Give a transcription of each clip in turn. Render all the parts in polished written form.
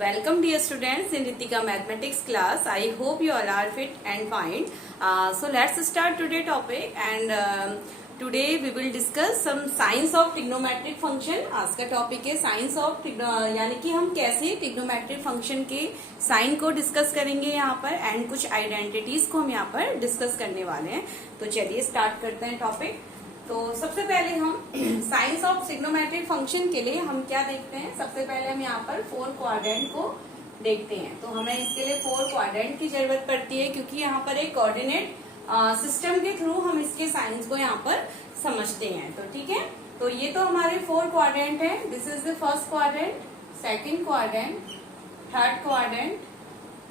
Welcome dear students in Ritika mathematics class. I hope you all are fit and fine. So let's start today topic and today we will discuss some signs of trigonometric function. आज का topic है science of यानी कि हम कैसे trigonometric function के sign को discuss करेंगे यहाँ पर एंड कुछ आइडेंटिटीज को हम यहाँ पर डिस्कस करने वाले हैं. तो चलिए स्टार्ट करते हैं टॉपिक. तो सबसे पहले हम साइंस ऑफ ट्रिग्नोमेट्रिक फंक्शन के लिए हम क्या देखते हैं. सबसे पहले हम यहाँ पर 4 क्वाड्रेंट को देखते हैं. तो हमें इसके लिए 4 क्वाड्रेंट की जरूरत पड़ती है क्योंकि यहाँ पर एक कोऑर्डिनेट सिस्टम के थ्रू हम इसके साइंस को यहाँ पर समझते हैं. तो ठीक है, तो ये तो हमारे 4 क्वाड्रेंट है. This is the first quadrant, second quadrant, third quadrant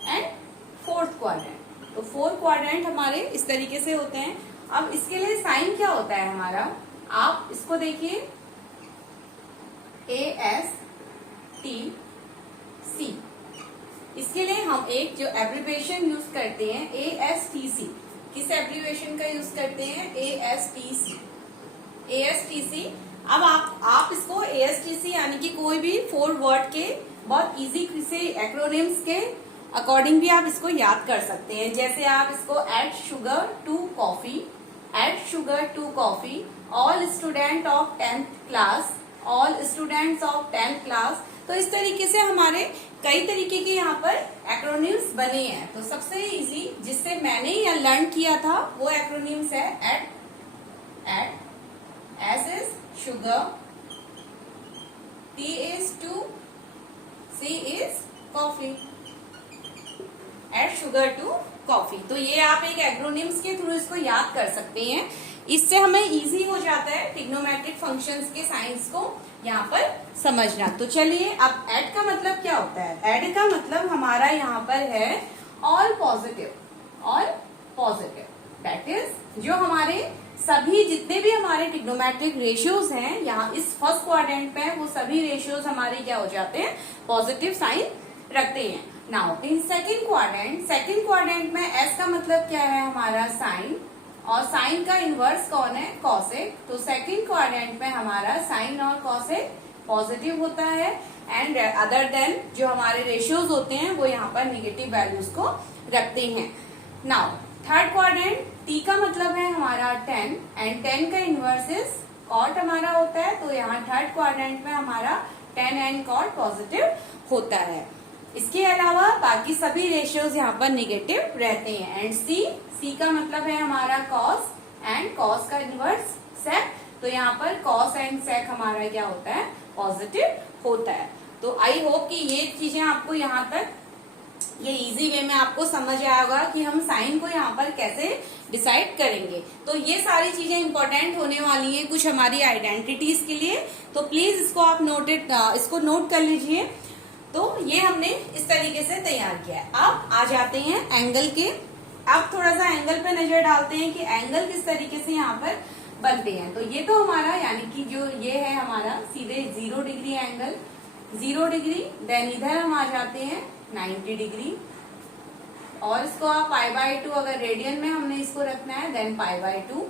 and fourth quadrant. तो 4 क्वाड्रेंट हमारे इस तरीके से होते हैं. अब इसके लिए साइन क्या होता है हमारा, आप इसको देखिए ASTC. इसके लिए हम एक जो एब्रिविएशन यूज करते हैं ASTC. किस एब्रिविएशन का यूज करते हैं? ASTC. अब आप इसको ASTC यानी कि कोई भी 4 वर्ड के बहुत इजी से एक्रोनिम्स के अकॉर्डिंग भी आप इसको याद कर सकते हैं. जैसे आप इसको add sugar to coffee, add sugar to coffee, all student of 10th class, all students of 10th class. तो इस तरीके से हमारे कई तरीके के यहाँ पर एक्रोनिम्स बने हैं. तो सबसे इजी जिससे मैंने यह लर्न किया था वो एक्रोनिम्स है add, S is sugar, T is to, C is coffee. Add sugar to coffee. तो ये आप एक एक्रोनिम्स के थ्रू इसको याद कर सकते हैं. इससे हमें इजी हो जाता है ट्रिग्नोमेट्रिक फंक्शंस के साइंस को यहाँ पर समझना. तो चलिए, अब एड का मतलब क्या होता है? एड का मतलब हमारा यहाँ पर है ऑल पॉजिटिव. दैट इज जो हमारे सभी जितने भी हमारे ट्रिग्नोमेट्रिक रेशियोज हैं यहाँ इस फर्स्ट क्वाड्रेंट पे, वो सभी रेशियोज हमारे क्या हो जाते हैं? पॉजिटिव साइन रखते हैं. नाउ इन सेकेंड क्वाड्रेंट में एस का मतलब क्या है? हमारा साइन. और साइन का इनवर्स कौन है? कॉसेक. तो सेकेंड क्वाड्रेंट में हमारा साइन और कॉसेक पॉजिटिव होता है एंड अदर देन जो हमारे रेशियोज होते हैं वो यहाँ पर निगेटिव वैल्यूज को रखते हैं. नाउ थर्ड क्वाड्रेंट, टी का मतलब है हमारा 10 एंड 10 का इनवर्स इज कॉट हमारा होता है. तो यहाँ थर्ड क्वाड्रेंट में हमारा 10 एंड कॉट पॉजिटिव होता है. इसके अलावा बाकी सभी रेशियोज यहाँ पर निगेटिव रहते हैं. एंड सी का मतलब है हमारा कॉस एंड कॉस का इनवर्स सेक. तो यहाँ पर कॉस एंड सेक हमारा क्या होता है? पॉजिटिव होता है. तो आई होप कि ये चीजें आपको यहाँ तक ये इजी वे में आपको समझ आया होगा कि हम साइन को यहाँ पर कैसे डिसाइड करेंगे. तो ये सारी चीजें इंपॉर्टेंट होने वाली हैं कुछ हमारी आइडेंटिटीज के लिए. तो प्लीज इसको आप इसको नोट कर लीजिए. तो ये हमने इस तरीके से तैयार किया है. अब आ जाते हैं एंगल के. अब थोड़ा सा एंगल पे नजर डालते हैं कि एंगल किस तरीके से यहाँ पर बनते हैं. तो ये तो हमारा यानी कि जो ये है हमारा सीधे 0 डिग्री एंगल, 0 डिग्री. देन इधर हम आ जाते हैं 90 डिग्री और इसको आप π/2 अगर रेडियन में हमने इसको रखना है देन π/2.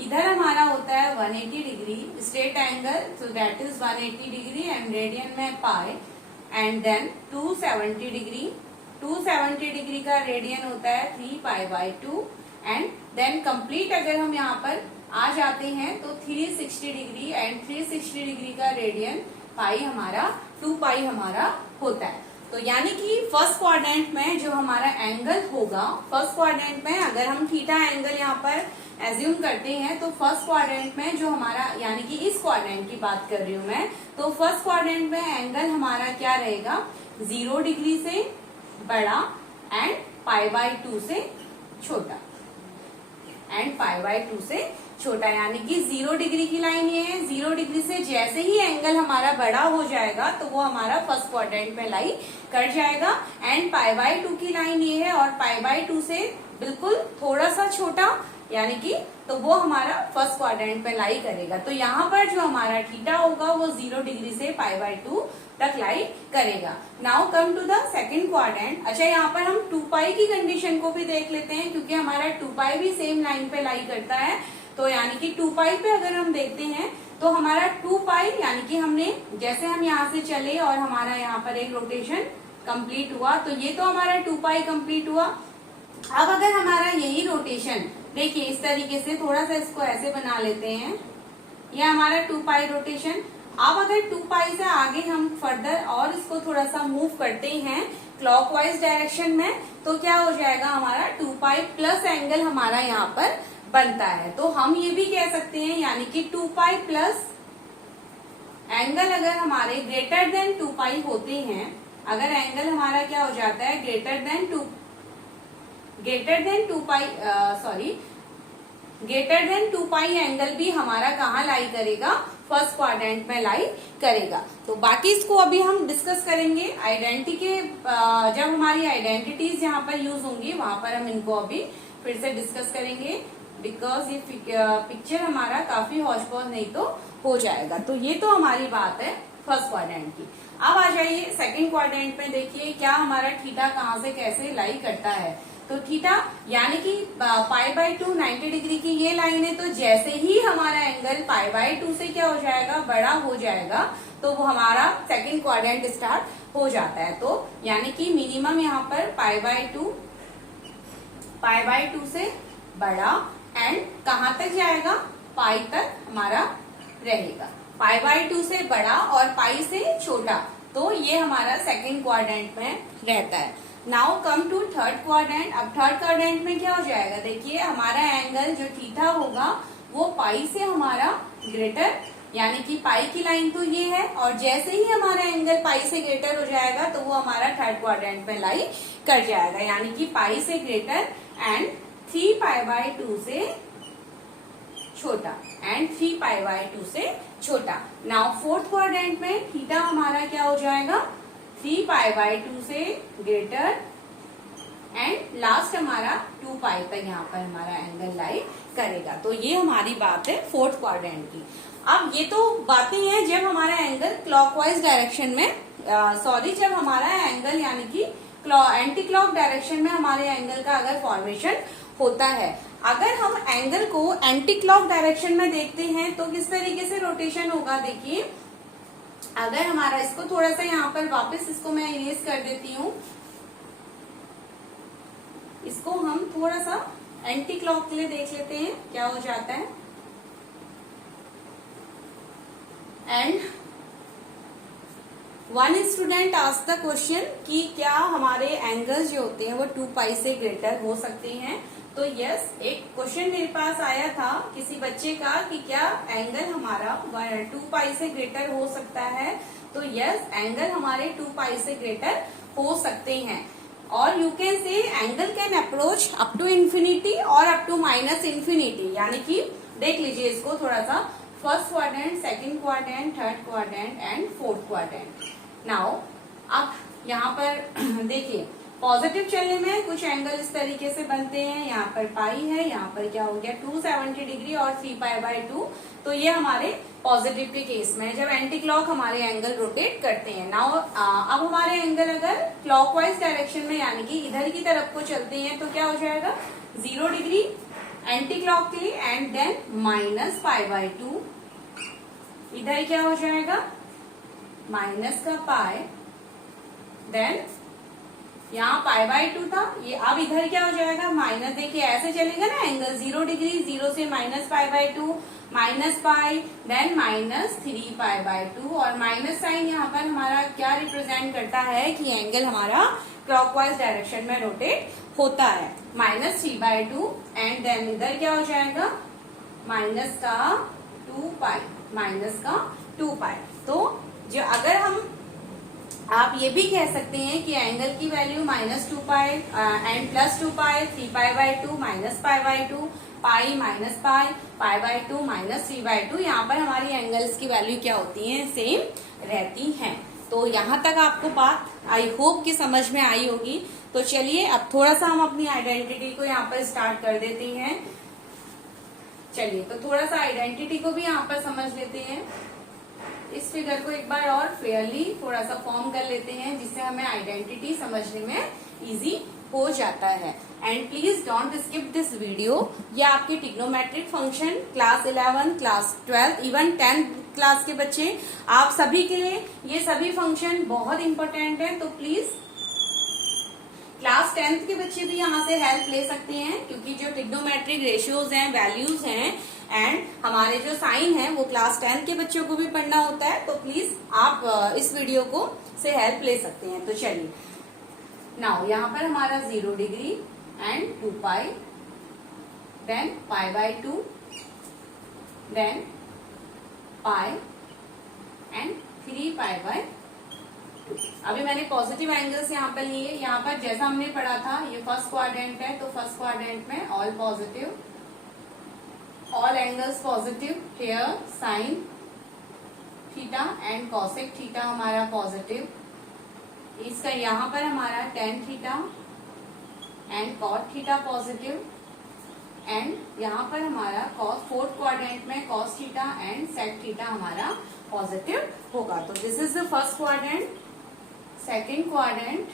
इधर हमारा होता है 180 degree straight angle. So that is 180 degree and radian में पाई. एंड देन 270 डिग्री का रेडियन होता है 3π/2 एंड देन कंप्लीट अगर हम यहाँ पर आ जाते हैं तो 360 डिग्री एंड 360 डिग्री का रेडियन पाई हमारा 2π हमारा होता है. तो यानी कि फर्स्ट क्वाड्रेंट में जो हमारा एंगल होगा, फर्स्ट क्वाड्रेंट में अगर हम थीटा एंगल यहाँ पर एज्यूम करते हैं तो फर्स्ट क्वाड्रेंट में जो हमारा यानी कि इस क्वाड्रेंट की बात कर रही हूं मैं, तो फर्स्ट क्वाड्रेंट में एंगल हमारा क्या रहेगा? 0 डिग्री से बड़ा एंड π/2 से छोटा. यानी कि 0 डिग्री की लाइन ये है. 0 डिग्री से जैसे ही एंगल हमारा बड़ा हो जाएगा तो वो हमारा फर्स्ट क्वाड्रेंट में लाई कर जाएगा. एंड π/2 की लाइन ये है और π/2 से बिल्कुल थोड़ा सा छोटा यानी कि तो वो हमारा फर्स्ट क्वाड्रेंट पे लाई करेगा. तो यहाँ पर जो हमारा थीटा होगा वो 0 डिग्री से π/2 तक लाई करेगा. Now come to the second quadrant. अच्छा, यहाँ पर हम 2π की कंडीशन को भी देख लेते हैं क्योंकि हमारा 2π भी सेम लाइन पे लाई करता है. तो यानी कि 2π पे अगर हम देखते हैं तो हमारा 2π यानी कि हमने जैसे हम यहाँ से चले और हमारा यहाँ पर एक रोटेशन कंप्लीट हुआ। तो ये तो हमारा 2 पाई कंप्लीट हुआ। अब अगर हमारा यही रोटेशन देखिए इस तरीके से, थोड़ा सा इसको ऐसे बना लेते हैं, ये हमारा 2 पाई रोटेशन। अब अगर 2 पाई से आगे हम फर्दर और इसको थोड़ा सा मूव करते हैं क्लॉकवाइज डायरेक्शन में, तो क्या हो जाएगा हमारा 2 पाई प्लस एंगल हमारा यहाँ पर बनता है। तो हम ये भी कह सकते हैं यानी कि 2 पाई प्लस एंगल अगर हमारे ग्रेटर देन 2 पाई होते हैं, अगर एंगल हमारा क्या हो जाता है ग्रेटर देन 2 पाई एंगल भी हमारा कहाँ लाई करेगा, फर्स्ट क्वाड्रेंट में लाई करेगा। तो बाकी इसको अभी हम डिस्कस करेंगे आइडेंटिटी के, जब हमारी आइडेंटिटीज यहाँ पर यूज होंगी वहां पर हम इनको अभी फिर से डिस्कस करेंगे, बिकॉज ये पिक्चर हमारा काफी हौच पौच नहीं तो हो जाएगा। तो ये तो हमारी बात है फर्स्ट क्वाड्रेंट की। अब आ जाइए सेकंड क्वाड्रेंट में, देखिए क्या हमारा थीटा कहाँ से कैसे लाई करता है। तो थीटा यानी कि पाई बाय 2 90 डिग्री की ये लाइन है, तो जैसे ही हमारा एंगल पाई बाय 2 से क्या हो जाएगा, बड़ा हो जाएगा, तो वो हमारा सेकंड क्वाड्रेंट स्टार्ट हो जाता है। तो यानी कि मिनिमम यहाँ पर पाई बाय 2 से बड़ा एंड कहाँ तक जाएगा, पाई तक हमारा रहेगा, पाई बाय 2 से बड़ा और पाई से छोटा। तो ये हमारा सेकंड क्वाड्रेंट में रहता है। Now come to third quadrant. अब थर्ड क्वाड्रेंट में क्या हो जाएगा, देखिए हमारा एंगल जो थीटा होगा वो पाई से हमारा ग्रेटर, यानी कि पाई की लाइन तो ये है, और जैसे ही हमारा एंगल पाई से ग्रेटर हो जाएगा तो वो हमारा थर्ड क्वाड्रेंट में लाई कर जाएगा, यानी कि पाई से ग्रेटर एंड 3 पाई बाय 2 से छोटा एंड 3 पाई बाय 2 से छोटा। नाउ फोर्थ क्वाड्रेंट में थीटा हमारा क्या हो जाएगा, 3 पाई बाय 2 से ग्रेटर एंड लास्ट हमारा 2 पाई तक यहाँ पर हमारा एंगल लाई करेगा। तो ये हमारी बात है फोर्थ क्वाड्रेंट की। अब ये तो बातें हैं जब हमारा एंगल क्लॉकवाइज डायरेक्शन में, जब हमारा एंगल यानी कि एंटी क्लॉक डायरेक्शन में हमारे एंगल का अगर फॉर्मेशन होता है। अगर हम एंगल को एंटी क्लॉक डायरेक्शन में देखते हैं तो किस तरीके से रोटेशन होगा, देखिए अगर हमारा, इसको थोड़ा सा यहाँ पर वापस इसको मैं इरेज कर देती हूँ, इसको हम थोड़ा सा एंटी क्लॉक के लिए देख लेते हैं क्या हो जाता है। And one student asked the question कि क्या हमारे एंगल्स जो होते हैं वो 2 पाई से ग्रेटर हो सकते हैं। तो यस, एक क्वेश्चन मेरे पास आया था किसी बच्चे का कि क्या एंगल हमारा 2 पाई से ग्रेटर हो सकता है। तो यस, एंगल हमारे 2 पाई से ग्रेटर हो सकते हैं। और you can say angle can approach up to infinity और अप टू माइनस इंफिनिटी, यानी कि देख लीजिए इसको थोड़ा सा, first quadrant, second quadrant, third quadrant and fourth quadrant. Now अब यहाँ पर देखिए पॉजिटिव चलने में कुछ एंगल इस तरीके से बनते हैं, यहाँ पर पाई है, यहाँ पर क्या हो गया 270 डिग्री और 3 पाई बाय 2। तो ये हमारे पॉजिटिव के केस में जब एंटी क्लॉक हमारे एंगल रोटेट करते हैं। नाउ अब हमारे एंगल अगर क्लॉकवाइज डायरेक्शन में यानी कि इधर की तरफ को चलते हैं तो क्या हो जाएगा 0 डिग्री एंटी क्लॉक के लिए and then minus pi by 2, इधर क्या हो जाएगा माइनस का पाई, देन यहाँ पाई बाय 2 था, ये अब इधर क्या हो जाएगा माइनस, देखिए ऐसे चलेगा ना एंगल 0 डिग्री, 0 से minus pi by 2, minus pi, then minus 3 pi by 2, और माइनस साइन यहाँ पर हमारा क्या रिप्रेजेंट करता है कि एंगल हमारा क्लॉकवाइज डायरेक्शन में रोटेट होता है, माइनस 3 बाय 2 एंड देन इधर क्या हो जाएगा माइनस का 2 पाई, माइनस का 2 पाई। तो जो अगर हम, आप ये भी कह सकते हैं कि एंगल की value -2 pi and +2 pi, 3 pi by 2 minus pi by 2, pi minus pi, pi by 2 minus 3 by 2, यहाँ पर हमारी एंगल्स की वैल्यू क्या होती है सेम रहती हैं। तो यहाँ तक आपको बात आई होप कि समझ में आई होगी। तो चलिए अब थोड़ा सा हम अपनी आइडेंटिटी को यहाँ पर स्टार्ट कर देते हैं। चलिए तो थोड़ा सा आइडेंटिटी को भी यहाँ पर समझ लेते हैं। इस फिगर को एक बार और फेयरली थोड़ा सा फॉर्म कर लेते हैं जिससे हमें आइडेंटिटी समझने में इजी हो जाता है। And please don't skip this video. ये आपके trigonometric function class 11, class 12, even 10th class के बच्चे, आप सभी के लिए ये सभी फंक्शन बहुत इंपॉर्टेंट है। तो प्लीज क्लास 10th के बच्चे भी यहाँ से हेल्प ले सकते हैं, क्योंकि जो ट्रिग्नोमेट्रिक रेशियोज हैं, वैल्यूज हैं एंड हमारे जो साइन है वो क्लास 10th के बच्चों को भी पढ़ना होता है। तो प्लीज आप इस वीडियो को से हेल्प ले सकते हैं। तो चलिए नाउ यहाँ पर हमारा 0 degree and 2 pi, then pi by 2, then pi and 3 pi by 2। अभी मैंने पॉजिटिव एंगल्स यहाँ पर लिए। यहाँ पर जैसा हमने पढ़ा था, ये फर्स्ट क्वाड्रेंट है, तो फर्स्ट क्वाड्रेंट में all positive, all angles positive. Here sine theta and cosec theta हमारा पॉजिटिव। इसका यहाँ पर हमारा tan theta and cot theta positive, and यहाँ पर हमारा कॉस, फोर्थ क्वाड्रेंट में cos theta and sec theta हमारा पॉजिटिव होगा। तो this is the first quadrant, second quadrant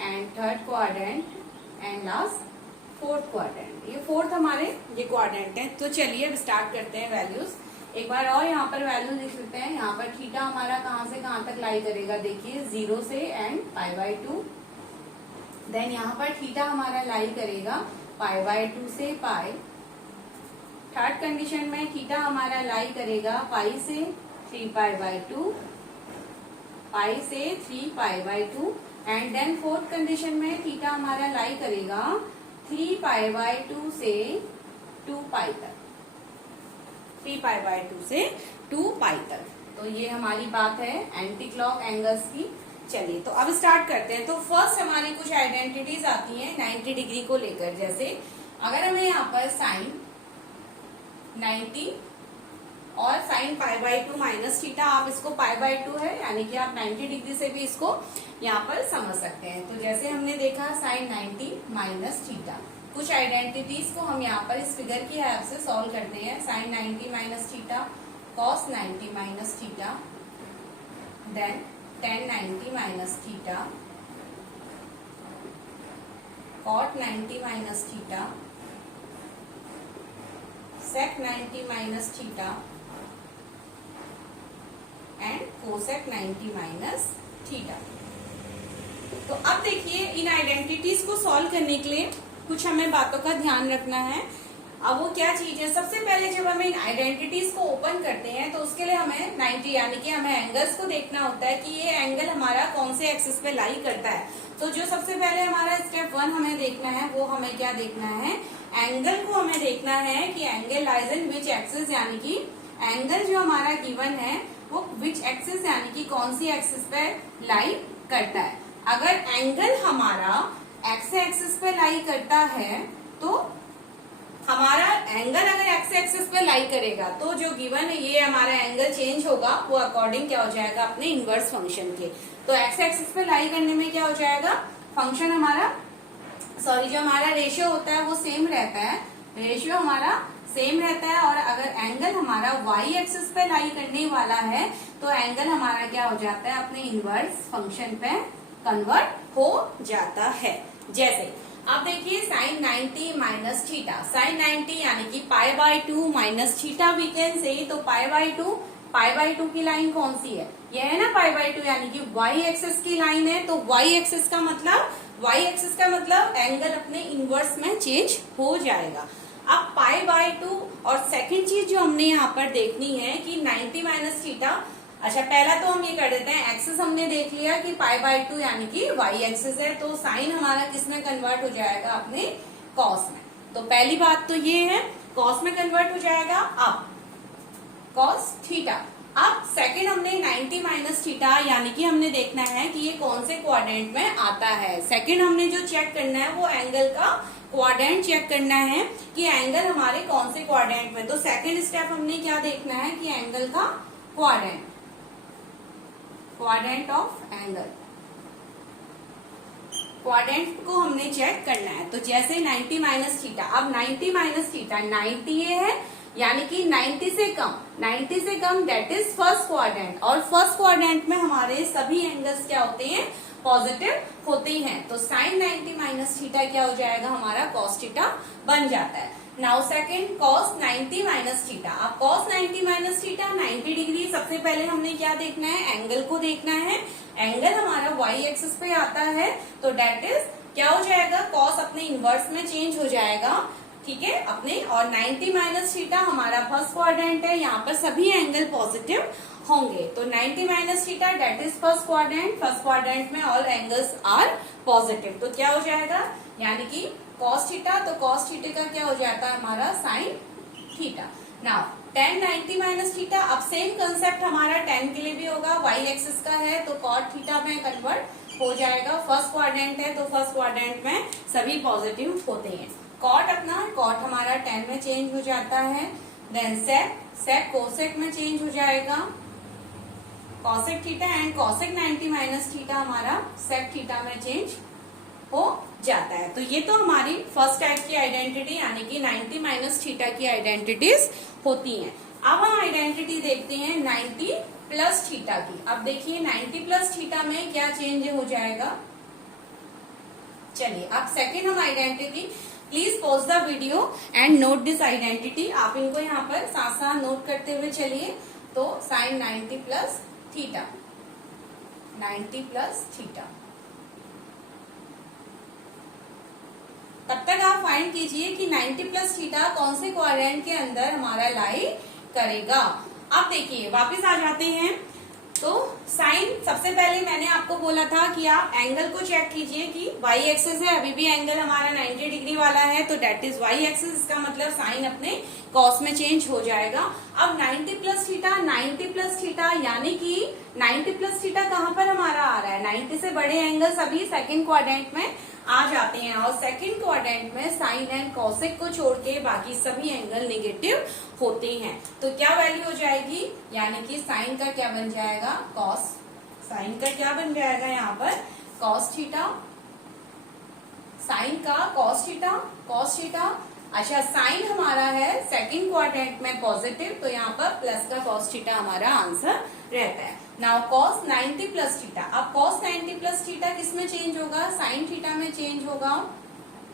and third quadrant and last fourth quadrant. ये फोर्थ हमारे ये क्वाड्रेंट है। तो चलिए अब स्टार्ट करते हैं वैल्यूज। एक बार और यहाँ पर वैल्यू लिख लेते हैं। यहाँ पर थीटा हमारा कहाँ से कहाँ तक लाई करेगा, देखिए 0 से एंड पाई बाय 2। देन यहाँ पर थीटा हमारा लाई करेगा पाई बाय 2 से पाई। थर्ड कंडीशन में थीटा हमारा लाई करेगा पाई से 3 पाई बाय 2, पाई से 3 pi by 2। And then fourth condition में थीटा हमारा लाई करेगा 3 पाई बाय 2 से 2 पाई तक, 3 पाई बाय 2 से 2 पाई तक। तो ये हमारी बात है एंटी क्लॉक एंगल्स की। चलिए तो अब स्टार्ट करते हैं। तो फर्स्ट हमारी कुछ आइडेंटिटीज आती हैं 90 डिग्री को लेकर। जैसे अगर हमें यहाँ पर साइन 90 और sine pi by 2 minus theta, आप इसको पाई बाय 2 है यानी कि आप 90 डिग्री से भी इसको यहाँ पर समझ सकते हैं। तो जैसे हमने देखा साइन 90 माइनस थीटा, कुछ आइडेंटिटीज को हम यहाँ पर इस फिगर की हेल्प से सॉल्व करते हैं। Sine 90 minus theta, cos 90 minus theta, then tan 90 minus theta, cot 90 minus theta, sec 90 minus theta and cosec 90 minus theta. तो अब देखिए इन आइडेंटिटीज को सॉल्व करने के लिए कुछ हमें बातों का ध्यान रखना है। अब वो क्या चीज है, सबसे पहले जब हमें इन आइडेंटिटीज को ओपन करते हैं तो उसके लिए हमें 90 यानी कि हमें एंगल्स को देखना होता है कि ये एंगल हमारा कौन से एक्सिस पे लाई करता है। तो जो सबसे पहले हमारा स्टेप 1 हमें देखना है, वो हमें क्या देखना है, एंगल को हमें देखना है कि angle lies in which axis, यानी कि एंगल जो हमारा गिवन है वो विच एक्सिस यानी कि कौन सी एक्सिस पे लाई करता है। अगर एंगल हमारा एक्स एक्सिस पे लाई करता है तो हमारा एंगल अगर एक्स एक्सिस पे लाई करेगा तो जो गिवन है ये हमारा एंगल चेंज होगा, वो अकॉर्डिंग क्या हो जाएगा, अपने इनवर्स फंक्शन के। तो एक्स एक्सिस पे लाई करने में क्या हो जाएगा, फंक्शन हमारा जो हमारा रेशियो होता है वो सेम रहता है, रेशियो हमारा सेम रहता है। और अगर एंगल हमारा वाई एक्सिस पे लाई करने वाला है तो एंगल हमारा क्या हो जाता है, अपने इनवर्स फंक्शन पे कन्वर्ट हो जाता है। जैसे अब देखिए साइन 90 माइनस थीटा, साइन 90 यानी कि pi by 2 minus theta we can say. तो पाई बाय 2 की लाइन कौन सी है, ये है ना पाई बाय 2 यानी कि वाई एक्सिस की लाइन है। तो वाई एक्सिस का मतलब एंगल अपने इनवर्स में चेंज हो जाएगा। अब पाई बाय 2 और सेकंड चीज जो हमने यहाँ पर देखनी है कि 90 माइनस थीटा। अच्छा पहला तो हम ये कर देते हैं, एक्सिस हमने देख लिया कि पाई बाय 2 यानी कि वाई एक्सिस है, तो साइन हमारा किस में कन्वर्ट हो जाएगा, अपने कॉस में। तो पहली बात तो ये है, कॉस में कन्वर्ट हो जाएगा। अब कॉस थीटा, अब सेकंड हमने 90 माइनस थीटा यानी कि हमने देखना है कि ये कौन से क्वाड्रेंट में आता है। सेकंड हमने जो चेक करना है वो एंगल का क्वाड्रेंट चेक करना है कि एंगल हमारे कौन से क्वाड्रेंट में। तो सेकंड स्टेप हमने क्या देखना है कि एंगल का क्वाड्रेंट ऑफ एंगल, क्वाड्रेंट को हमने चेक करना है। तो जैसे 90 माइनस थीटा, अब 90 माइनस थीटा 90 ये है यानी कि 90 से कम दैट इज फर्स्ट क्वाड्रेंट। और फर्स्ट क्वाड्रेंट में हमारे सभी एंगल्स क्या होते हैं, पॉजिटिव होते हैं। तो साइन 90 माइनस थीटा क्या हो जाएगा, हमारा कॉस थीटा बन जाता है। Now second cos 90 minus theta. अब कॉस 90 माइनस थीटा 90 डिग्री, सबसे पहले हमने क्या देखना है, एंगल को देखना है। एंगल हमारा वाई एक्सिस पे आता है तो डेट इज क्या हो जाएगा, कॉस अपने इनवर्स में चेंज हो जाएगा, ठीक है अपने। और 90 माइनस थीटा हमारा फर्स्ट क्वाड्रेंट है, यहाँ पर सभी एंगल पॉजिटिव होंगे। तो 90 minus theta that is first quadrant में ऑल एंगल्स आर पॉजिटिव। तो क्या हो जाएगा, यानी कि कॉस थीटा, तो कॉस थीटा का क्या हो जाता है हमारा sine theta. Now tan 90 minus theta, अब सेम कंसेप्ट हमारा tan के लिए भी होगा, वाई एक्सिस का है तो cot थीटा में कन्वर्ट हो जाएगा। फर्स्ट क्वाड्रेंट है तो फर्स्ट क्वाड्रेंट में सभी पॉजिटिव होते हैं। cot हमारा tan में चेंज हो जाता है। देन sec कोसेक में चेंज हो जाएगा, cosec theta, and cosec 90 minus theta हमारा sec थीटा में चेंज हो जाता है। तो ये तो हमारी फर्स्ट टाइप की आइडेंटिटी यानी कि 90 माइनस थीटा की आइडेंटिटीज होती हैं। अब हम आइडेंटिटी देखते हैं 90 प्लस थीटा की। अब देखिए 90 प्लस थीटा में क्या चेंज हो जाएगा। चलिए अब सेकेंड हम identity, please pause the video and note this identity. आप इनको यहाँ पर साथ साथ नोट करते हुए चलिए। तो sine 90 plus theta, 90 plus theta, तब तक आप फाइंड कीजिए कि 90 प्लस थीटा कौन से क्वाड्रेंट के अंदर हमारा लाई करेगा। अब देखिए वापस आ जाते हैं। तो साइन, सबसे पहले मैंने आपको बोला था कि आप एंगल को चेक कीजिए कि वाई एक्सिस है, अभी भी एंगल हमारा 90 डिग्री वाला है तो डेट इज वाई एक्सिस, इसका मतलब साइन अपने कॉस में चेंज हो जाएगा। अब 90 प्लस थीटा, 90 प्लस थीटा यानी कि 90 प्लस थीटा कहाँ पर हमारा आ रहा है, 90 से बड़े एंगल सभी सेकेंड क्वाड्रेंट में आ जाते हैं, और सेकंड क्वाड्रेंट में साइन एंड कॉसेक को छोड़ के बाकी सभी एंगल नेगेटिव होते हैं। तो क्या वैल्यू हो जाएगी, यानी कि साइन का क्या बन जाएगा, कॉस, साइन का क्या बन जाएगा यहाँ पर कॉस थीटा, साइन का कॉस थीटा, कॉस थीटा। अच्छा साइन हमारा है सेकंड क्वाड्रेंट में पॉजिटिव, तो यहाँ पर प्लस का कॉस थीटा हमारा आंसर रहता है। नाउ cos 90 प्लस थीटा, अब cos 90 प्लस थीटा किस में चेंज होगा, साइन थीटा में चेंज होगा।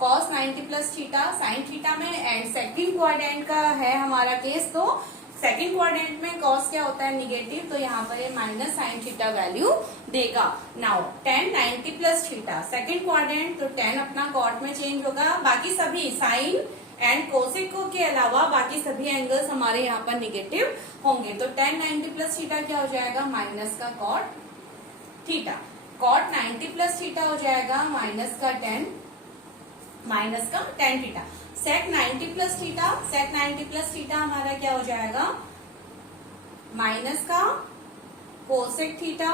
cos 90 plus theta sine theta में, एंड सेकंड क्वाड्रेंट का है हमारा केस, तो सेकंड क्वाड्रेंट में cos क्या होता है निगेटिव, तो यहाँ पर ये माइनस साइन थीटा वैल्यू देगा। Now tan 90 plus theta second quadrant, तो tan अपना cot में चेंज होगा, बाकी सभी साइन एंड कोसेक के अलावा बाकी सभी एंगल्स हमारे यहाँ पर निगेटिव होंगे। तो tan 90 प्लस थीटा क्या हो जाएगा, माइनस का cot theta, cot 90 plus theta हो जाएगा माइनस का tan, माइनस का tan theta. sec 90 plus theta, sec 90 plus theta हमारा क्या हो जाएगा, माइनस का cosec theta,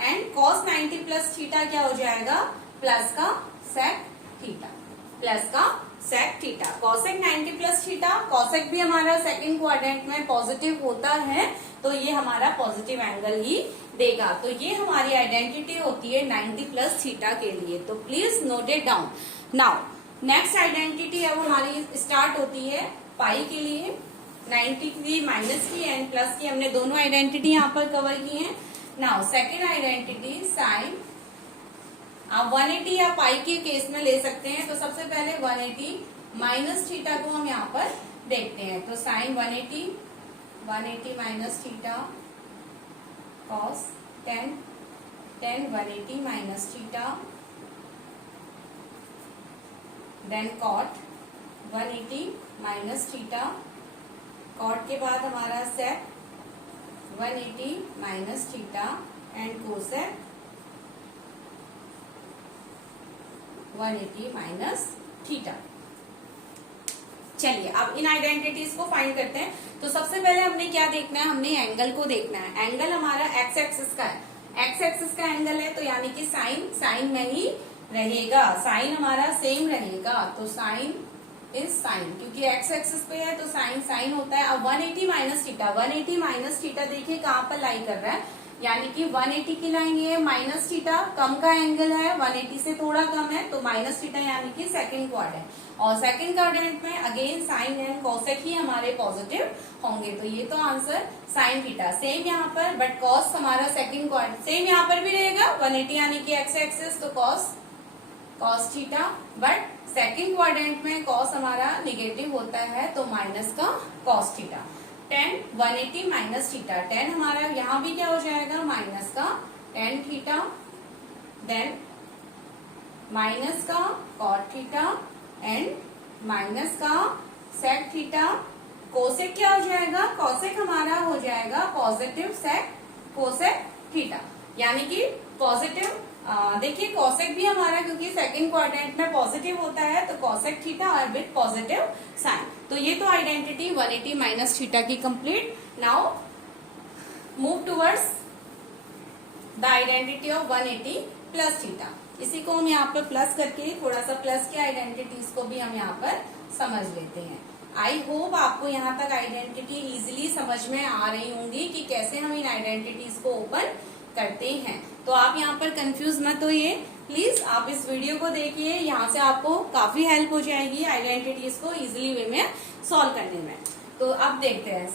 and cos 90 plus theta क्या हो जाएगा, प्लस का sec थीटा, प्लस का sec theta. cosec 90 plus theta, cosec भी हमारा सेकंड क्वाड्रेंट में पॉजिटिव होता है, तो ये हमारा पॉजिटिव एंगल ही देगा। तो ये हमारी आइडेंटिटी होती है 90 प्लस थीटा के लिए, तो please note it down. Now next identity अब हमारी स्टार्ट होती है पाई के लिए, 90 की, माइनस की एंड प्लस की, हमने दोनों आइडेंटिटी यहाँ पर कवर की है। नाउ सेकेंड आइडेंटिटी साइन, आप 180 या पाई के केस में ले सकते हैं। तो सबसे पहले 180 माइनस थीटा को हम यहाँ पर देखते हैं। तो sine 180 minus theta, cos 10 180 minus theta, then cot 180 minus theta, cot के बाद हमारा sec 180 minus theta, and cosec 180 minus theta. चलिए अब इन आइडेंटिटीज को फाइंड करते हैं। तो सबसे पहले हमने क्या देखना है, हमने एंगल को देखना है। एंगल हमारा एक्स एक्सिस का है, एक्स एक्सिस का एंगल है, तो यानी कि साइन में ही रहेगा, साइन हमारा सेम रहेगा। तो साइन इज साइन, क्योंकि एक्स एक्सिस पे है तो साइन होता है। अब 180 माइनस थीटा, 180 माइनस थीटा देखिए कहाँ पर लाई कर रहा है, यानी कि 180 की लाइन ये माइनस थीटा, कम का एंगल है, 180 से थोड़ा कम है, तो माइनस थीटा यानी कि सेकंड क्वाड्रेंट, और सेकंड क्वाड्रेंट में अगेन साइन एंड कोसेक ही हमारे पॉजिटिव होंगे। तो ये तो आंसर साइन थीटा। सेम यहाँ पर, बट कॉस हमारा सेकंड क्वाड्रेंट सेम यहाँ पर भी रहेगा, 180 यानी कि एक्स एक्सिस, तो cos theta, but second quadrant में कॉस हमारा निगेटिव होता है, तो माइनस का cos theta. tan 180 minus theta, tan हमारा यहाँ भी क्या हो जाएगा, माइनस का टेन थीटा, देन माइनस का कॉट थीटा एंड माइनस का सेक थीटा। कोसेक क्या हो जाएगा? कोसेक हमारा हो जाएगा पॉजिटिव सेक कोसेक थीटा, यानी कि पॉजिटिव देखिए कोसेक भी हमारा क्योंकि सेकंड क्वाड्रेंट में पॉजिटिव होता है तो कोसेक थीटा और विथ पॉजिटिव साइन। तो ये तो आइडेंटिटी 180 माइनस थीटा की complete. Now move towards the identity of 180 plus theta. इसी को हम यहाँ पर प्लस करके थोड़ा सा प्लस के आइडेंटिटीज को भी हम यहाँ पर समझ लेते हैं। आई होप आपको यहाँ तक आइडेंटिटी इजीली समझ में आ रही होंगी कि कैसे हम इन आइडेंटिटीज को ओपन करते हैं। तो आप यहाँ पर कंफ्यूज मत होइए, प्लीज आप इस वीडियो को देखिए, यहाँ से आपको काफी हेल्प हो जाएगी आइडेंटिटीज को इजीली वे में सॉल्व करने में। तो अब देखते हैं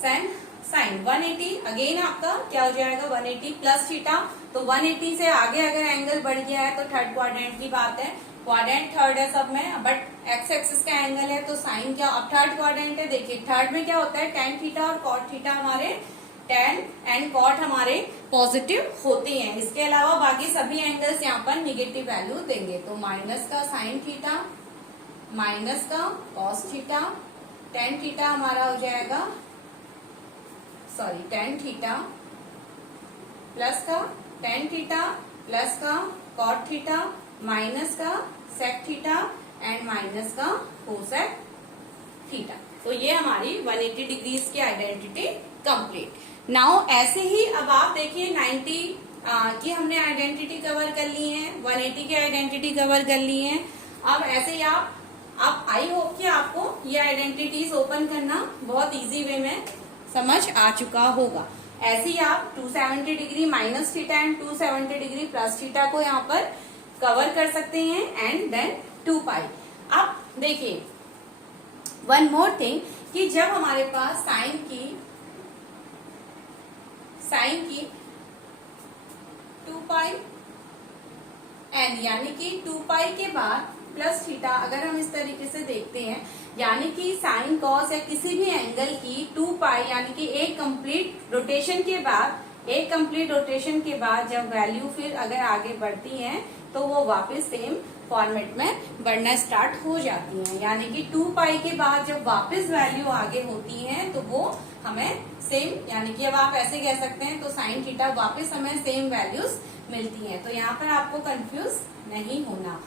साइन 180 अगेन आपका क्या हो जाएगा 180 प्लस थीटा। तो 180 से आगे अगर एंगल बढ़ गया है तो थर्ड क्वाड्रेंट की बात है, क्वाड्रेंट थर्ड है सब में, बट एक्स एक्सिस का एंगल है तो साइन क्या, अब थर्ड क्वाड्रेंट है, देखिए थर्ड में क्या होता है टेन थीटा और कॉट थीटा हमारे टेन एंड कॉट हमारे पॉजिटिव होते हैं। इसके अलावा बाकी सभी एंगल्स यहाँ पर निगेटिव वैल्यू देंगे। तो माइनस का साइन थीटा माइनस का कॉस थीटा, टेन थीटा हमारा हो जाएगा टेन थीटा प्लस का टेन थीटा प्लस का कॉट थीटा माइनस का सेक थीटा एंड माइनस का कोसेक थीटा। तो ये हमारी 180 डिग्रीज की आइडेंटिटी कंप्लीट। नाउ ऐसे ही अब आप देखिए 90 की हमने आइडेंटिटी कवर कर ली है, 180 की आइडेंटिटी कवर कर ली है। अब ऐसे ही आप आई होप कि आपको ये आइडेंटिटीज ओपन करना बहुत इजी वे में समझ आ चुका होगा। ऐसे ही आप 270 degree minus theta and 270 degree plus theta को यहाँ पर कवर कर सकते हैं एंड देन 2 पाई। अब देखिए वन मोर थिंग कि जब हमारे पास साइन की 2 पाई एंड यानी कि 2 पाई के बाद प्लस थीटा, अगर हम इस तरीके से देखते हैं यानी कि साइन कॉस या किसी भी एंगल की 2 पाई यानी कि एक कंप्लीट रोटेशन के बाद जब वैल्यू फिर अगर आगे बढ़ती है तो वो वापस सेम फॉर्मेट में बढ़ना स्टार्ट हो जाती है। यानी कि 2 पाई के बाद जब वापस वैल्यू आगे होती है तो वो हमें सेम, यानी कि अब आप ऐसे कह सकते हैं तो साइन थीटा वापस हमें सेम वैल्यूज मिलती हैं। तो यहाँ पर आपको कंफ्यूज नहीं होना।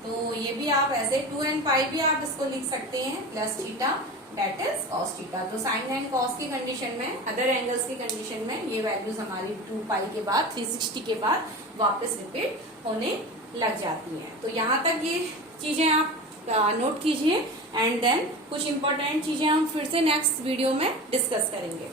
तो ये भी आप ऐसे 2 एंड पाई भी आप इसको लिख सकते हैं plus theta that is cos theta. तो साइन एंड कॉस की कंडीशन में, अदर एंगल्स की कंडीशन में ये वैल्यूज हमारी 2 पाई के बाद 360 के बाद वापस रिपीट होने लग जाती हैं। तो यहाँ तक ये चीजें आप नोट कीजिए एंड देन कुछ इंपॉर्टेंट चीजें हम फिर से नेक्स्ट वीडियो में डिस्कस करेंगे।